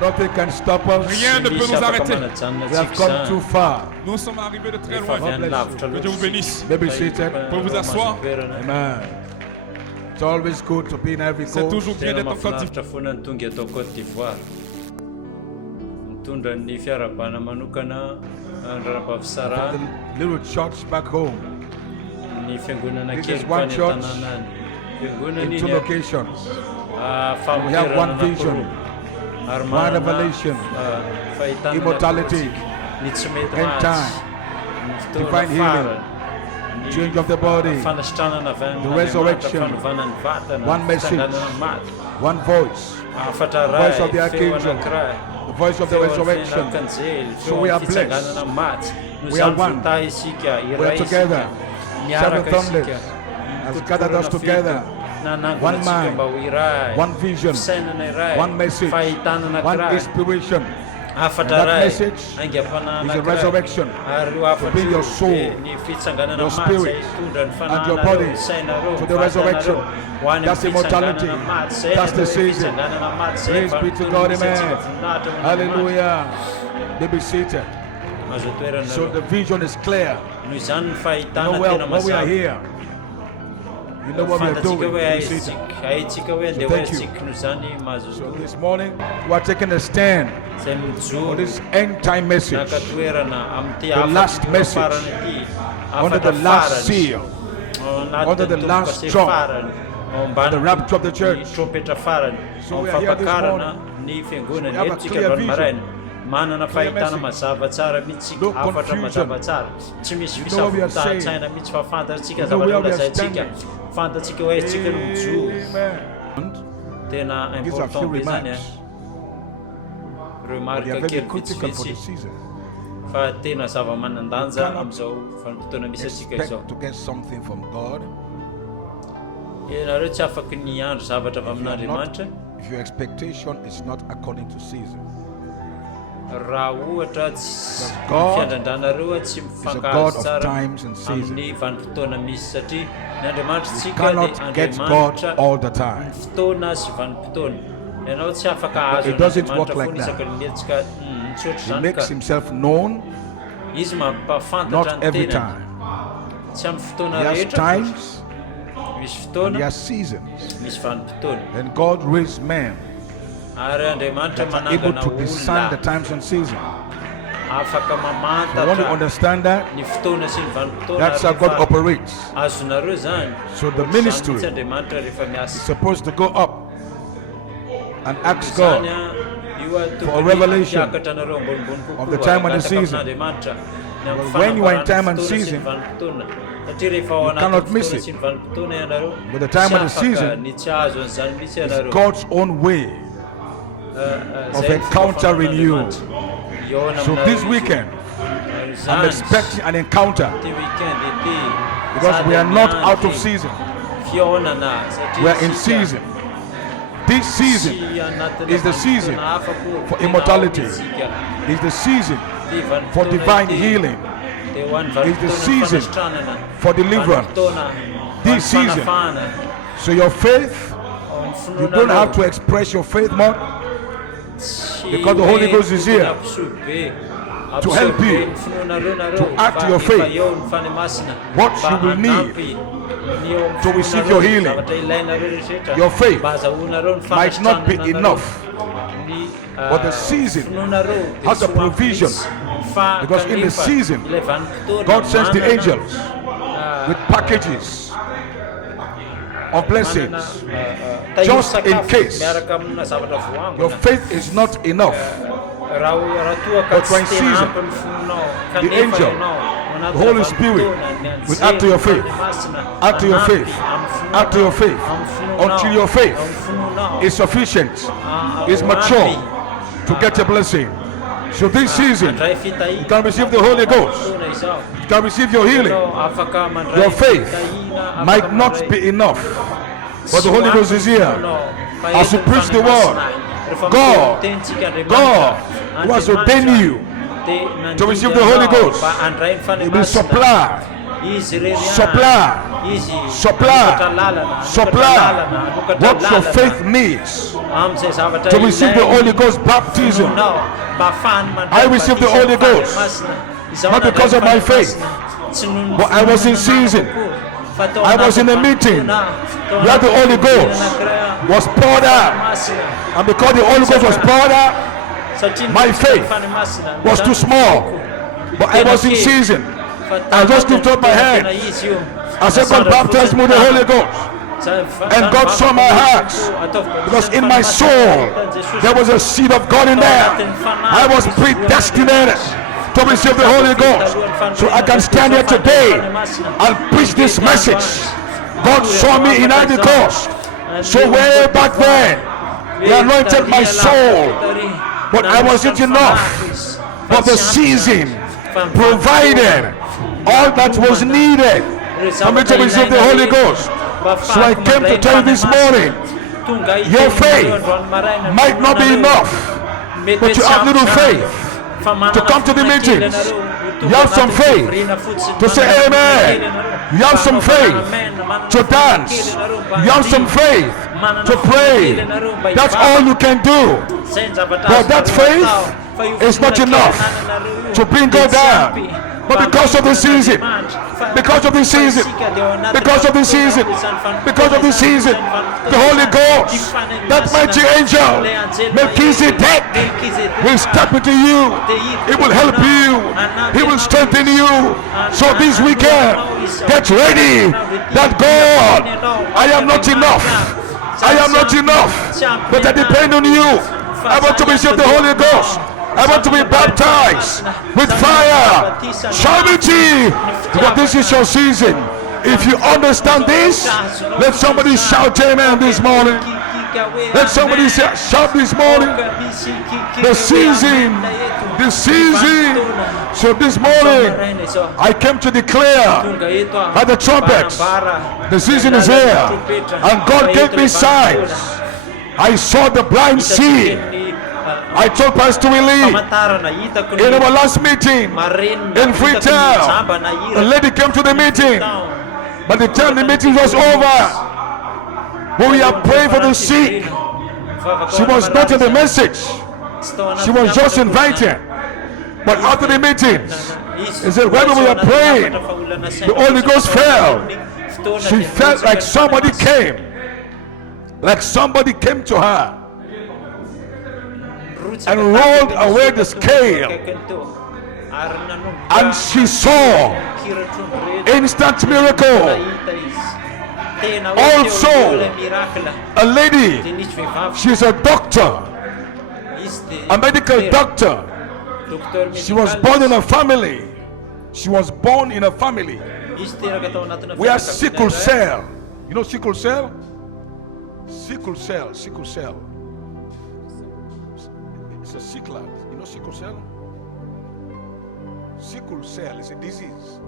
Nothing can stop us. Rien ne peut nous arrêter. We have come too far. Nous sommes arrivés de très loin. Lavitra. Que Dieu vous bénisse. Maybe seated. Vous pouvez vous asseoir. Amen. It's always good to be in every C'est coast. toujours bien d'être en Côte d'Ivoire. Fonany tonga eto Côte d'Ivoire. Mitondra ny fiarabana manokana andram-pahavisarana. The little church back home. Ny fiangonana This kely is one tany church an-tanàna any. Fiangonana in two iny locations. famoterana We have one vision, ary one manana revelation, fahitana immortality, ny tsy mety end maty, time, ny divine fotoana healing, farany, change of the body, fanasitrana the resurrection, fanovana ny vatana, one message, fitsanganana ny maty, one voice, afatra the voice ray, of the feo archangel, anankiray, the voice of the resurrection. So we are blessed. We are one. We are together. Seven thunders has gathered us together. One mind, one vision, one message, one inspiration. And that message is a resurrection to bring your soul, your spirit, and your body to the resurrection. That's immortality. That's the season. Praise be to God, amen. Hallelujah. They be seated. So the vision is clear. You know why we are here. You know what we are doing. Be seated. So thank you. So this morning we are taking a stand on this end time message, the last message, under the last seal, under the last trump, the rapture of the church. So we are here this morning. So we have a clear vision. Manana fahitana mazava tsara mihitsy afatra mazava tsara tsy misy fisafitan-tsaina mihitsy fa fantatsika zavatra lazaitsika fantatsika hoe tsika no mijoro tena important be zany remarque kely vitsivitsy fa tena zava-manan-danja amin'izao vanimp-potoana misy atsika izao ianareo tsy afaky ny andro zavatra avy amin'Andriamanitra if your expectation is not according to season. raha ohatra tsy fiandrandrana tsy mifankahazo tsara amin'ny vanimp-potoana misy satria ny Andriamanitra tsika dia Andriamanitra fotoana sy vanimp-potoana ianao tsy afaka azo Andriamanitra foana isaka ny mihetsika nitsotra zany ka izy mampafantatra ny tenany tsy amin'ny fotoana rehetra misy fotoana misy vanimp-potoana ary Andriamanitra manangana olona afaka mamantatra ny fotoana sy ny vanimp-potoana azonareo zany zany Andriamanitra rehefa miasa zany io tokony hiakatra anareo ambonimbony kokoa amin'Andriamanitra ny amin'ny fanaparan'ny fotoana sy ny vanimp-potoana satria rehefa ao anatin'ny fotoana sy ny vanimp-potoana ianareo tsy afaka ny tsy azo an'izany mihitsy ianareo of encountering you. So this weekend I'm expecting an encounter because we are not out of season. We are in season. This season is the season for immortality. Is the season for divine healing. Is the season for deliverance. This season. So your faith, you don't have to express your faith more. Because the Holy Ghost is here to help you to act your faith. What you will need to receive your healing. Your faith might not be enough, but the season has a provision. Because in the season, God sends the angels with packages of blessings, just in case your faith is not enough. But when season, the angel, the Holy Spirit will add to your faith, add to your faith, add to your faith, until your faith is sufficient, is mature to get a blessing. So this season, you can receive the Holy Ghost, you can receive your healing. Your faith might not be enough, but the Holy Ghost is here as you preach the word. God who has ordained you to receive the Holy Ghost, He will supply supply, what your faith needs to receive the Holy Ghost baptism. I received the Holy Ghost not because of my faith, but I was in season. I was in a meeting where the Holy Ghost was poured out, and because the Holy Ghost was poured out, my faith was too small, but I was in season. I just lifted up my hand. I said, God baptized me with the Holy Ghost, and God saw my heart, because in my soul there was a seed of God in there. I was predestinated to receive the Holy Ghost, so I can stand here today and preach this message. God saw me in Pentecost, so way back then He anointed my soul, but I wasn't enough. But the season provided all that was needed for me to receive the Holy Ghost. So I came to tell you this morning, your faith might not be enough, but you have little faith to come to the meetings. You have some faith to say amen. You have some faith to dance. You have some faith to pray. That's all you can do. But that faith is not enough to bring God down. But because of the season, because of the season, because of the season, because of the season, the Holy Ghost, that mighty angel, Melchizedek, will step into you. He will help you. He will strengthen you. So this weekend, get ready. That God, I am not enough. I am not enough, but I depend on you. I want to receive the Holy Ghost. I want to be baptized with fire. Charity, because this is your season. If you understand this, let somebody shout amen this morning. Let somebody shout this morning. The season, the season. So this morning, I came to declare by the trumpet, the season is here. And God gave me signs. I saw the blind see. I told Pastor Willie in our last meeting in Freetown, a lady came to the meeting. By the time the meeting was over, when we are praying for the sick, she was not in the message. She was just invited. But after the meeting, he said, when we are praying, the Holy Ghost fell. She felt like somebody came. Like somebody came to her and rolled away the scale. And she saw instant miracle. Also, a lady, she's a doctor, a medical doctor. She was born in a family. She was born in a family where sickle cell. You know sickle cell? Sickle cell, sickle cell. It's a sickle. You know sickle cell? Sickle cell is a disease.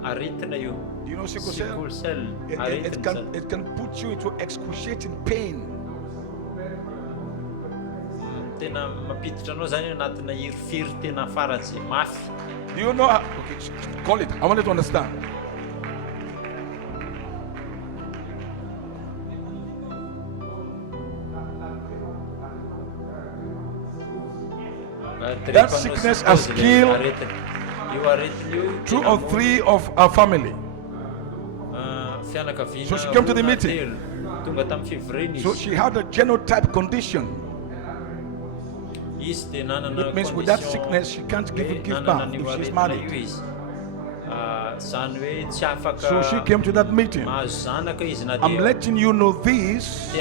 Do you know sickle cell? It can put you into excruciating pain. Do you know how, okay, call it. I want you to understand. That sickness has killed 2 or 3 of our family. So she came to the meeting. So she had a genotype condition. It means with that sickness she can't give birth if she's married. So she came to that meeting. I'm letting you know this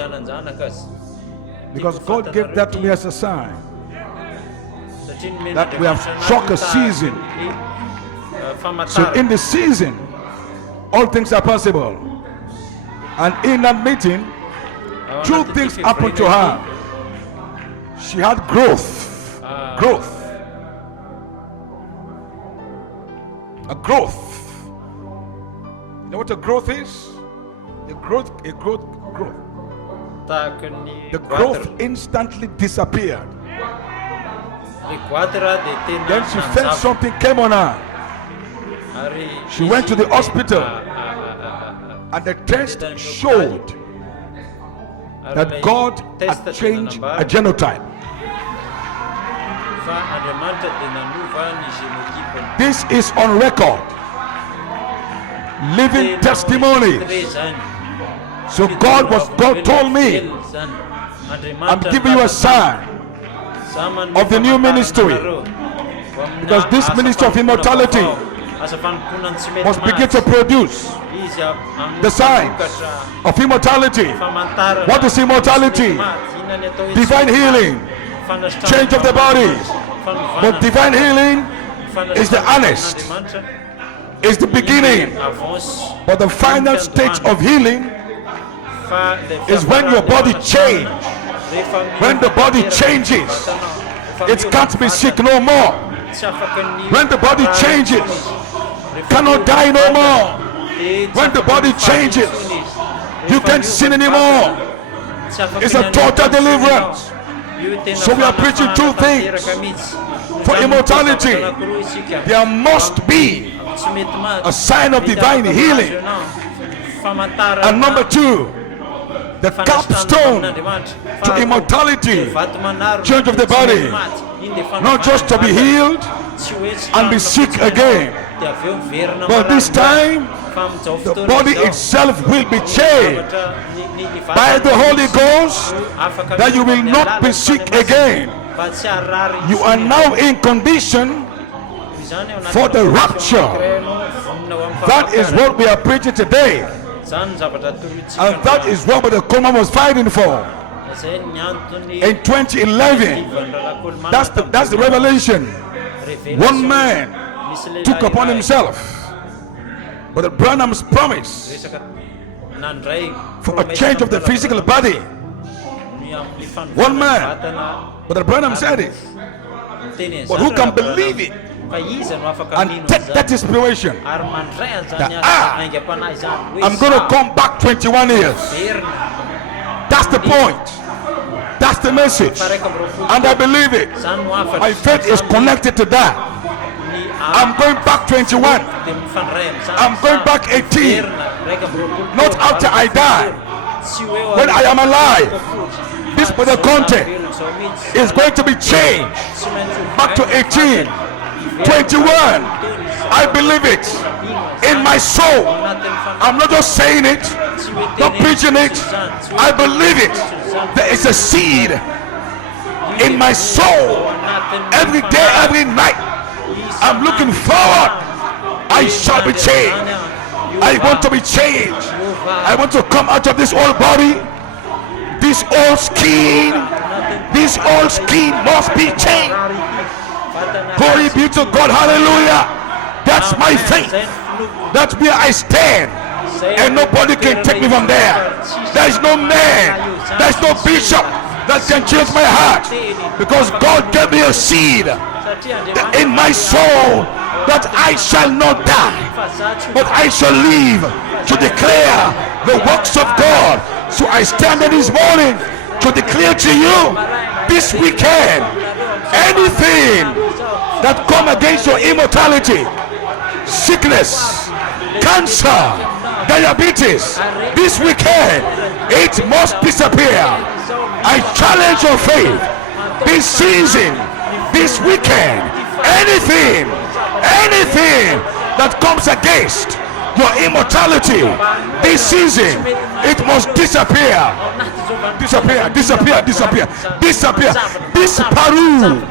because God gave that to me as a sign that we have struck a season. So in the season, all things are possible. And in that meeting, 2 things happened to her. She had growth. A growth. You know what a growth is? A growth. The growth instantly disappeared. Then she felt something came on her. She went to the hospital and the test showed that God had changed a genotype. This is on record. Living testimonies. So God told me, I'm giving you a sign of the new ministry, because this ministry of immortality must begin to produce the signs of immortality. What is immortality? Divine healing, change of the body. But divine healing is the honest, is the beginning. But the final stage of healing is when your body changes. When the body changes, it can't be sick no more. When the body changes, cannot die no more. When the body changes, you can't sin anymore. It's a total deliverance. So we are preaching two things. For immortality, there must be a sign of divine healing. And number two, the capstone to immortality, change of the body, not just to be healed and be sick again, but this time the body itself will be changed by the Holy Ghost, that you will not be sick again. You are now in condition for the rapture. That is what we are preaching today, and that is what the Coleman was fighting for in 2011. That's the revelation one man took upon himself. But the Branham's promise for a change of the physical body. One man, but the Branham said it. But who can believe it and take that inspiration that I'm going to come back 21 years? That's the point. That's the message. And I believe it. My faith is connected to that. I'm going back 21. I'm going back 18. Not after I die. When I am alive, this Pst Conteh is going to be changed back to 18, 21. I believe it in my soul. I'm not just saying it, not preaching it. I believe it. There is a seed in my soul. Every day, every night, I'm looking forward. I shall be changed. I want to be changed. I want to come out of this old body. This old skin must be changed. Glory be to God. Hallelujah. That's my faith. That's where I stand. And nobody can take me from there. There's no man, there's no bishop that can change my heart, because God gave me a seed in my soul that I shall not die, but I shall live to declare the works of God. So I stand here this morning to declare to you this weekend, anything that come against your immortality, sickness, cancer, diabetes, this weekend, it must disappear. I challenge your faith this season, this weekend. Anything that comes against your immortality this season, it must disappear. Disappear. Disparu.